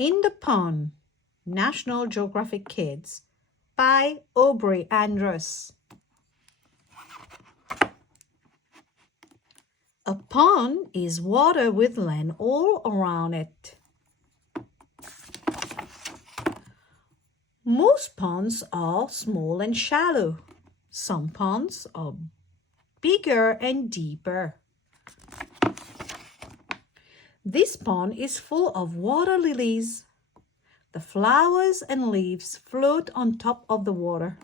In the Pond, National Geographic Kids by Aubrey Andrus. A pond is water with land all around it. Most ponds are small and shallow. Some ponds are bigger and deeper. This pond is full of water lilies. The flowers and leaves float on top of the water.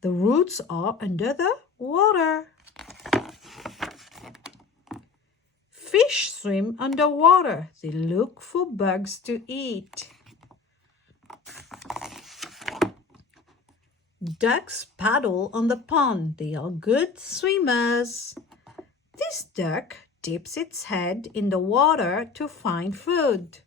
The roots are under the water. Fish swim underwater. They look for bugs to eat. Ducks paddle on the pond. They are good swimmers. This duck dips its head in the water to find food.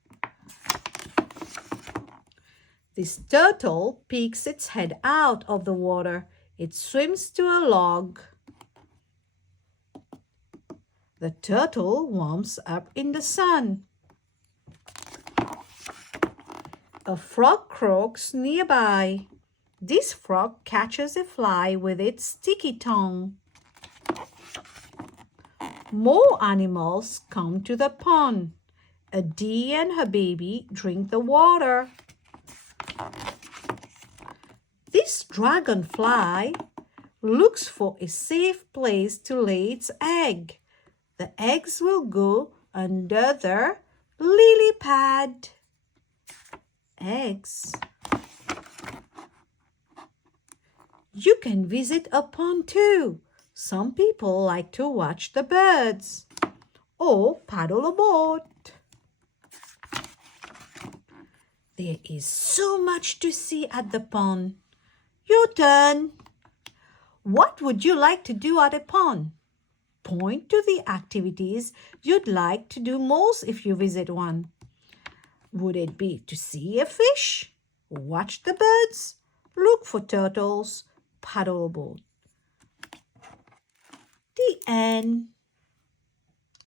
This turtle peeks its head out of the water. It swims to a log. The turtle warms up in the sun. A frog croaks nearby. This frog catches a fly with its sticky tongue. More animals come to the pond. A deer and her baby drink the water. This dragonfly looks for a safe place to lay its egg. The eggs will go under the lily pad. Eggs. You can visit a pond too. Some people like to watch the birds or paddle a boat. There is so much to see at the pond. Your turn. What would you like to do at a pond? Point to the activities you'd like to do most if you visit one. Would it be to see a fish, watch the birds, look for turtles, paddle a boat? The end.